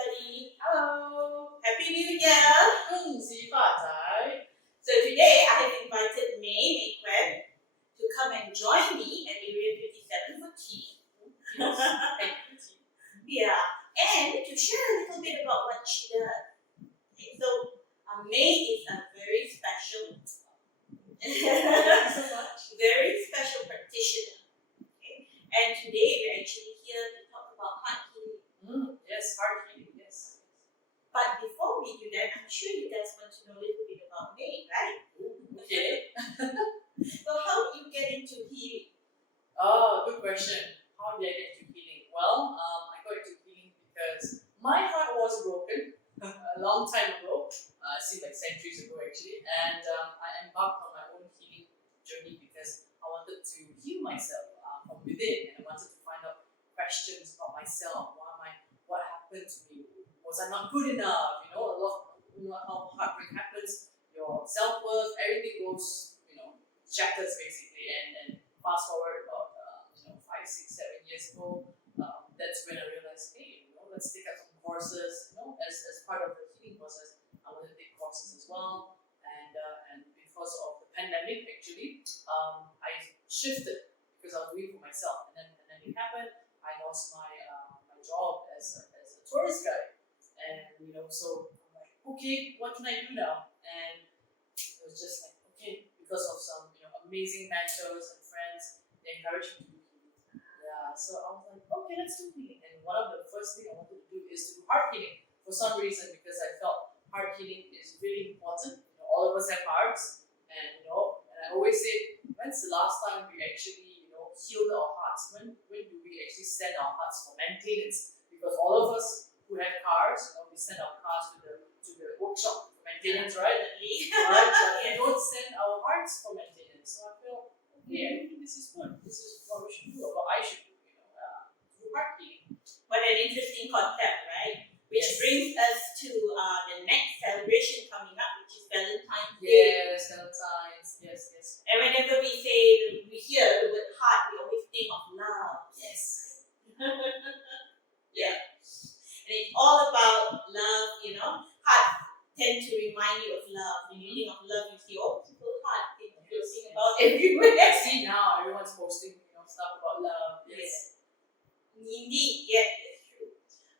everybody. Hello. Happy New Year. 恭喜发财. So today I have invited May Kuen to come and join me at Area 57 for tea. Yes. Thank you. Yeah, and to share a little bit about what she does. Okay, so May is a very special, Thank you so much. very special practitioner. Okay? And today we're actually here to talk about heart healing. Yes, heart healing. Yes. But before we do that, I'm sure you guys want to know a little bit about May, right? Okay. So how do you get into healing? Oh, good question. How did I get into healing? Well, I got into healing because my heart was broken a long time ago. It seemed like centuries ago actually, and I embarked on my own healing journey because I wanted to heal myself from within, and I wanted to find out questions about myself. What happened to me? Was I not good enough? How heartbreak happens. Your self-worth, everything goes, shatters basically. And fast forward about 5, 6, 7 years ago, that's when I realized, hey, let's take up some courses. As part of the healing process, I want to take courses as well. And because of the pandemic, actually, I shifted because I was doing for myself. And then the pandemic happened. I lost my job as a tourist guide, and so I'm like, okay, what can I do now? And it was just like, okay, because of some amazing mentors and friends, they encouraged me to do healing. Yeah, so I was like, okay, let's do healing. And one of the first things I wanted to do is to do heart healing for some reason, because I felt heart healing is really important. All of us have hearts, and I always say, when's the last time we actually healed our hearts? When do we actually send our hearts for maintenance? Because all of us who have cars, we send our cars to the workshop for maintenance, right? Right. But we don't send our hearts for maintenance. So I feel, okay, I think this is good. This is what we should do, or what I should do. Do heart healing. What an interesting concept, right? Which Yes. brings us to the next celebration coming up, which is Valentine's Day. Yes, Valentine's. Yes. And whenever we hear the word heart, we always think of love. Yes. Yeah. And it's all about love, Heart tend to remind you of love. When you think of love, you see all people heart things floating about everywhere. I see now everyone's posting, stuff about love. Yes. Indeed, yes, it's true.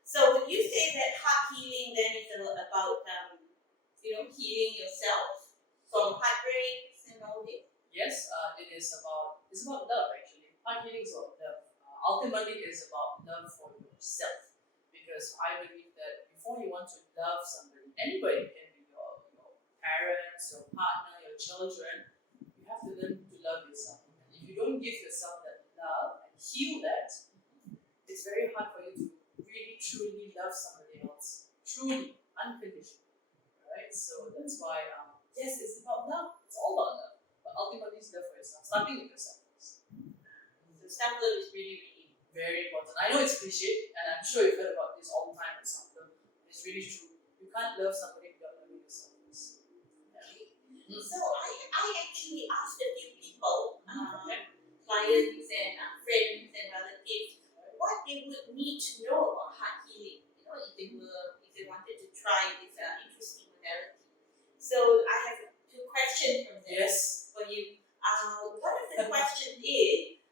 So would you say that heart healing then is about healing yourself from heartbreaks and all this? Yes, it's about love actually. Heart healing is about love. Ultimately, it's about love for yourself. Because I believe that before you want to love somebody, anybody, can be your parents, your partner, your children, you have to learn to love yourself. And if you don't give yourself that love and heal that, it's very hard for you to really truly love somebody else. Truly, unconditionally. Right? So that's why, yes, it's about love. It's all about love. But ultimately, it's love for yourself. Starting with yourself first. So self-love is really very important. I know it's cliche, and I'm sure you've heard about this all the time in self-love. It's really true. You can't love somebody without loving yourself first. Yeah. So I actually asked a few people, clients and friends and relatives, what they would need to know about heart healing. If they wanted to try this interesting modality. So I have 2 questions from them. Yes. For you. One of the questions is,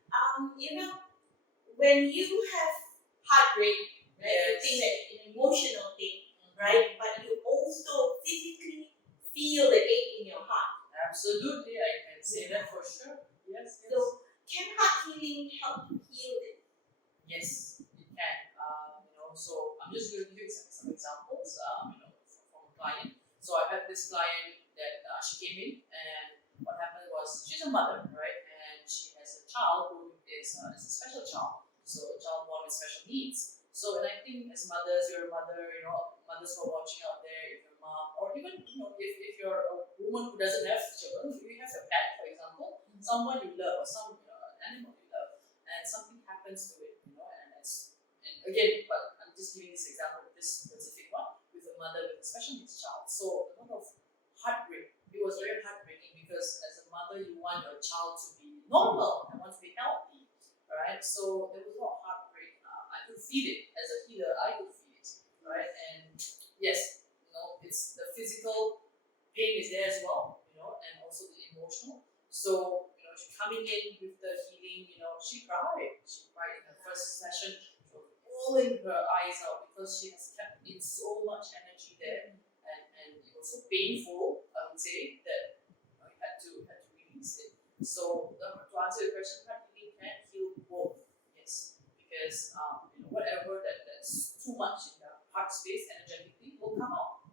when you have heartbreak, right? Yes. You think that it's an emotional thing, right? But you also physically feel the ache in your heart. Absolutely, I can say that for sure. Yes. So can heart healing help to heal it? Yes, it can. So I'm just going to give you some examples. From a client. So I had this client that she came in, and what happened was she's a mother, right? And she has a child who is a special child. So a child born with special needs. So, and I think as mothers, you're a mother, mothers who are watching out there, if you're a mom, or even, if you're a woman who doesn't have children, if you have a pet, for example, someone you love, or some animal you love, and something happens to it, and again, but I'm just giving this example, this specific one, with a mother with a special needs child. So, a lot of heartbreak. It was very heartbreaking because as a mother, you want your child to be normal and want to be healthy. Right? So there was a lot of heartbreak. I could feel it as a healer. I could feel it, right? coming in with the healing, she cried. She cried in her first session. She was bawling her eyes out because she has kept in so much energy there, and it was so painful. I would say that I had to release it. So to answer your question, heart healing can heal both. Yes, because whatever that's too much in the heart space energetically will come out.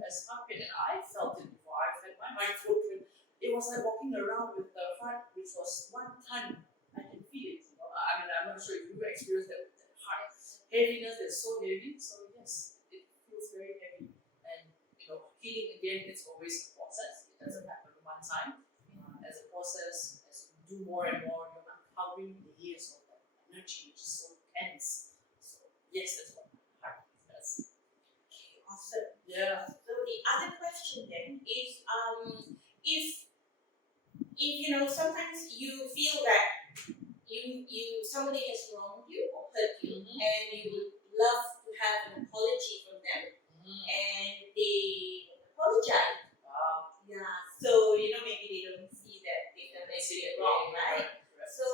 As heart pain, and I felt it before. I've had my heart broken. It was like walking around with the heart which was 1 ton. I can feel it. I mean, I'm not sure if you experienced that with the heart heaviness that's so heavy. So yes, it feels very heavy. And healing again, it's always a process. It doesn't happen one time. As a process, as you do more and more, you're uncovering layers of that energy which is so dense. So yes, that's what heart does. Okay, awesome. Yeah. So the other question then is, if sometimes you feel that somebody has wronged you or hurt you, and you would love to have an apology from them, and they apologize. Yeah. So maybe they don't see that they've done anything wrong, right? So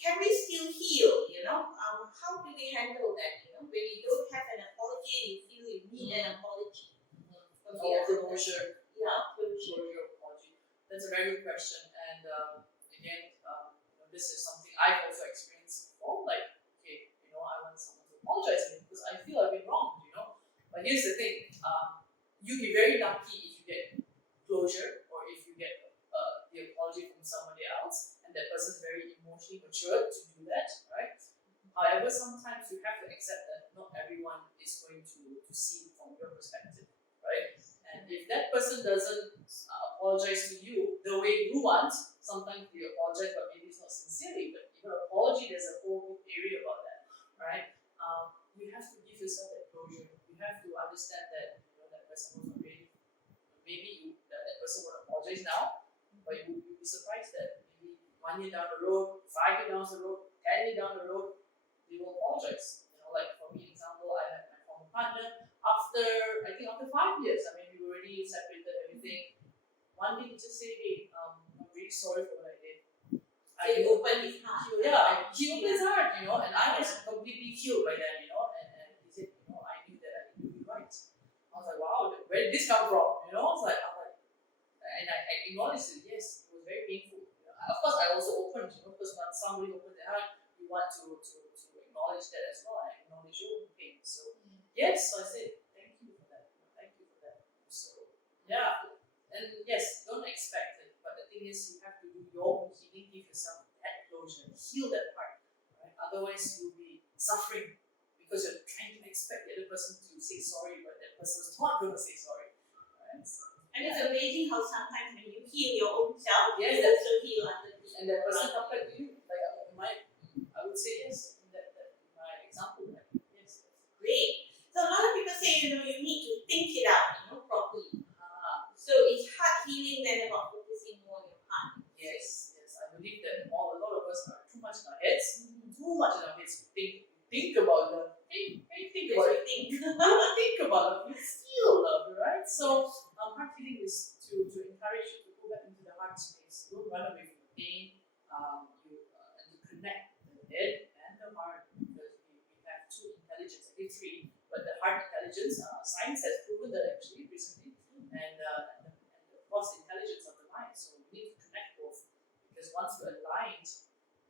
can we still heal? How do we handle that? When you don't have an apology and you feel you need an apology from the other person. Closure. Yeah, closure. Apology. That's a very good question, and again, this is something I've also experienced before. Like, okay, I want someone to apologize to me because I feel I've been wronged. But here's the thing: you'd be very lucky if you get closure or if you get the apology from somebody else, and that person's very emotionally mature to do that, right? However, sometimes you have to accept that not everyone is going to see it from your perspective, right? And if that person doesn't apologize to you the way you want, sometimes they apologize, but maybe it's not sincerely. But even apology, there's a whole area about that, right? You have to give yourself that closure. You have to understand that that person was not ready. Maybe that person would apologize now, but you'll be surprised that maybe 1 year down the road, 5 years down the road, 10 years down the road, they will apologize. Like for me, example, I had my former partner. After 5 years, we were already separated, everything. One day he just said, "Hey, I'm really sorry for what I did." He opened his heart. Yeah, he opened his heart, and I was completely healed by then, and he said, I knew that I didn't do it right. I was like, wow, where did this come from? I was like, and I acknowledged it. Yes, it was very painful. Of course, I also opened, because when somebody opens their heart, you want to acknowledge that as well. I acknowledge your own pain. So yes, so I said, thank you for that. Thank you for that. So yeah, and yes, don't expect it. But the thing is, you have to do your own healing, give yourself that closure, heal that part. Right? Otherwise, you'll be suffering because you're trying to expect the other person to say sorry, but that person's not going to say sorry. Right? So, and it's amazing how sometimes when you heal your own self, yes, you also heal other people. And that person come back to you. Like I would say yes. That my example. Yes. Great. So a lot of people say, you need to think it out, properly. So is heart healing then about focusing more on your heart? Yes. I believe that a lot of us are too much in our heads. Too much in our heads. Think about love. Think about it. Think about love. You feel love, right? So heart healing is to encourage you to go back into the heart space. Don't run away from the pain. And to connect the head and the heart, because we have two intelligence, actually three, but the heart intelligence, science has proven that actually recently, and the cross intelligence of the mind. So we need to connect both, because once we're aligned,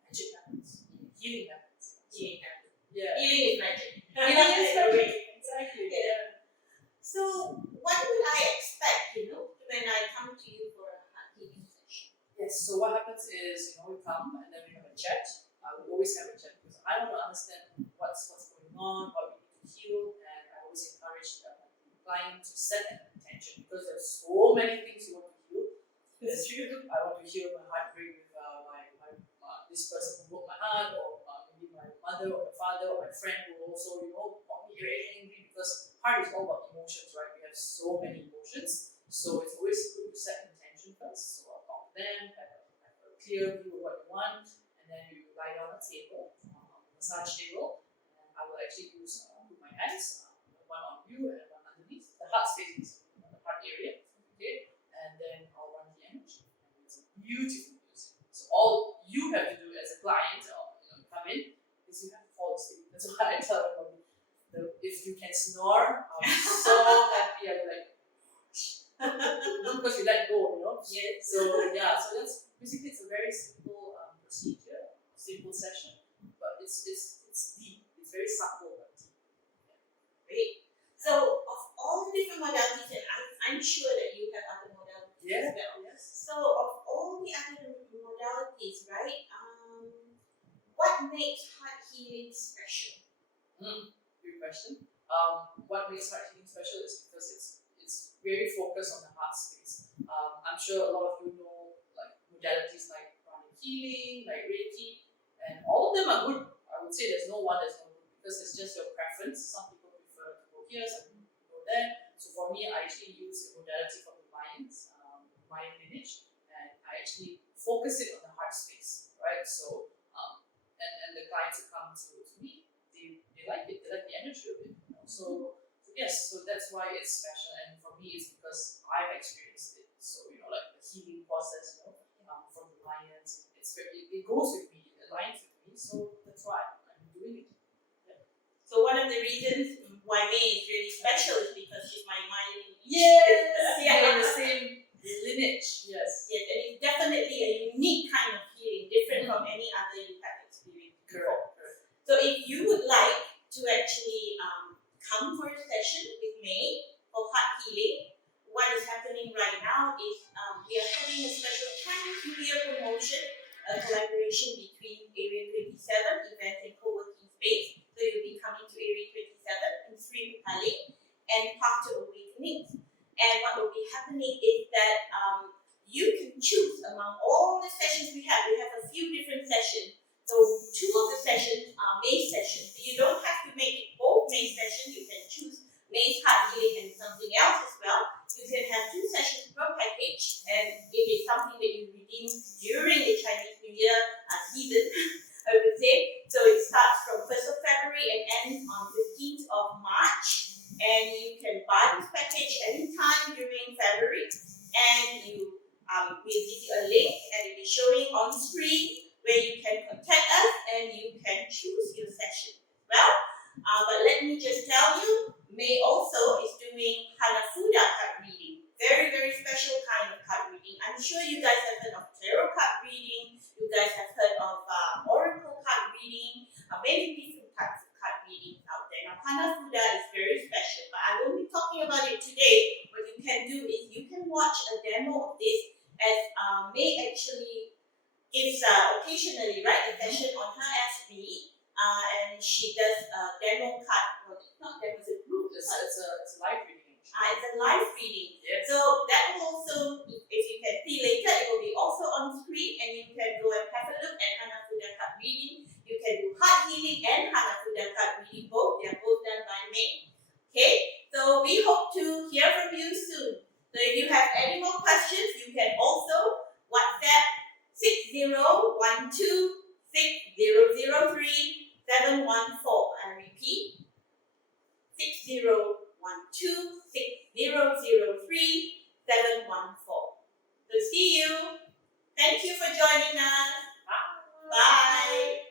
magic happens, healing happens. Yeah. Healing is magic. Healing is magic. Exactly. Yeah. So what would I expect, when I come to you for a heart healing session? Yes, so what happens is, we come and then we have a chat. We always have a chat because I want to understand what's going on, what we need to heal, and I always encourage the client to set an intention because there's so many things you want to heal. That's true. I want to heal my heartbreak with this person who broke my heart, or maybe my mother or my father or my friend who also, got me very angry, because heart is all about emotions, right? We have so many emotions, so it's always good to set an intention first. So I'll talk to them, have a clear view of what you want, and then you lie down on a table, a massage table, and I will actually put my hands, one on you and one underneath. The heart space is the heart area, okay? And then I'll run the energy. And it's a beautiful music. So all you have to do as a client, or come in, is you have to fall asleep. That's what I tell everybody. If you can snore, I'll be so happy. I'll be like, because you let go, Yes. So that's basically it's a very simple procedure, simple session, but it's deep. It's very subtle but deep. Great. So of all the different modalities, and I'm sure that you have other modalities as well. Yes. So of all the other modalities, right? What makes heart healing special? Good question. What makes heart healing special is because it's very focused on the heart space. I'm sure a lot of you know like modalities like pranic healing, like Reiki, and all of them are good. I would say there's no one that's not good because it's just your preference. Some people prefer to go here, some people go there. So for me, I actually use the modality from the Mayan lineage, and I actually focus it on the heart space, right? So and the clients that come to me, they like it, they like the energy of it. So yes, so that's why it's special, and for me it's because I've experienced it. So like the healing process, from the Mayans, it goes with me, it aligns with me. So that's why I'm doing it. Yeah. So one of the reasons why May is really special is because she's my Mayan. Yes, Yeah. we're in the same lineage. Yes. Yes, and it's definitely a unique kind of healing, different from any other you have experienced before. Correct. So if you would like to actually come for a session with May for heart healing, what is happening right now is we are having a special Chinese New Year promotion, a collaboration between Area 27 Events and Co-working Space. So you'll be coming to Area 27 in Sri Pali and Path2 Awakenings. And what will be happening is that you can choose among all the sessions we have. We have a few different sessions. So 2 of the sessions are May sessions. So you don't have to make it both May sessions. You can choose May's heart healing and something else as well. You can have 2 sessions per package, and it is something that you redeem during the Chinese New Year season, I would say. So it starts from 1st of February and ends on 15th of March. And you can buy this package anytime during February, and we'll give you a link, and it will be showing on screen where you can contact us and you can choose your session as well. But let me just tell you, May also is doing Hanafuda card reading. Very, very special kind of card reading. I'm sure you guys have heard of tarot card reading. You guys have heard of oracle card reading. Many different types of card readings out there. Now, Hanafuda is very special, but I won't be talking about it today. What you can do is you can watch a demo of this, as May actually gives occasionally, right, a session on her FB, and she does a demo card. Well, it's not demo, it's a group. It's a live reading. It's a live reading. Yes. So that will also, if you can see later, it will be also on screen, and you can go and have a look at Hanafuda card reading. You can do heart healing and Hanafuda card reading both. They are both done by May. Okay, so we hope to hear from you soon. So if you have any more questions, you can also WhatsApp 60126003 I repeat, 60126003 So see you. Thank you for joining us. Bye.